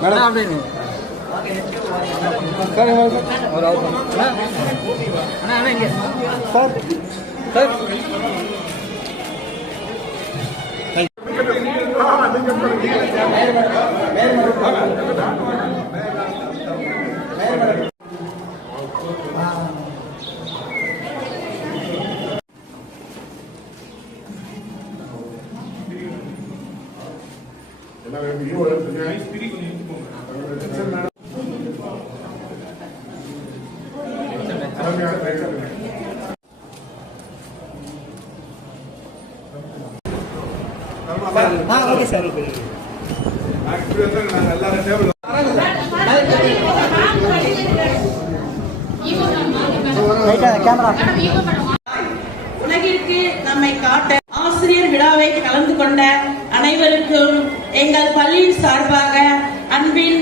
Madam அப்படின்னு sir ஒரு அவசரம் அண்ணா அண்ணா இங்கே சார் சார் ஓகே சார் உலகிற்கு நம்மை காட்ட ஆசிரியர் விழாவை கலந்து கொண்ட அனைவருக்கும் எங்கள் பள்ளியின் சார்பாக அன்பின்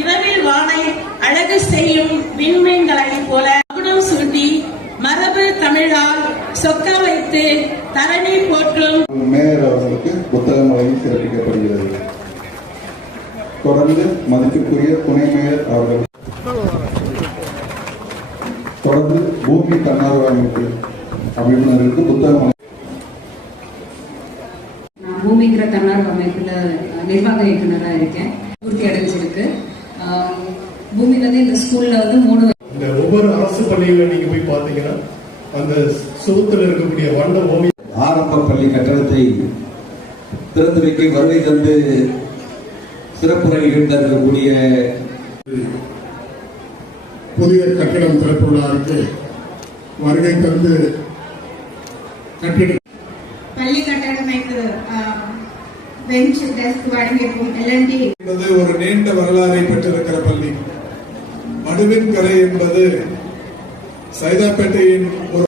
இரவில் வானை அழகு செய்யும் விண்மீன்களை போல மகுடம் சூட்டி மரபு தமிழால் சொக்க வைத்து தரணி போற்றும் மேயர் அவர்களுக்கு புத்தகம் வழங்கி சிறப்பிக்கப்படுகிறது. தொடர்ந்து மதிப்பிற்குரிய துணை மேயர் அவர்கள் தொடர்ந்து பூமி தன்னார்வ அமைப்பினருக்கு புத்தகம் பூமிங்கிற தன்னார்வ அமைப்புல நிர்வாக இயக்குனராக இருக்கேன். பூர்த்தி அடைஞ்சிருக்கு. பூமியில இந்த ஸ்கூல்ல 3 இந்த ஒவ்வொரு அரசு பள்ளியில நீங்க போய் பாத்தீங்கன்னா அந்த சுவத்தில் இருக்கக்கூடிய வண்ண ஓவியம் ஆரம்ப பள்ளி கட்டடத்தை திறந்து வைக்க வருகை தந்து சிறப்புரை நிகழ்ந்திருக்கக்கூடிய புதிய கட்டிடம் திறப்பு விழாவுக்கு வருகை தந்து பள்ளி கட்டடமைப்பு பெஞ்ச் டெஸ்க் வழங்கியிருக்கும் எல்என்டி என்பது ஒரு நீண்ட வரலாறை பெற்றிருக்கிற பள்ளி. மடுவின் கரை என்பது சைதாப்பேட்டையின் ஒரு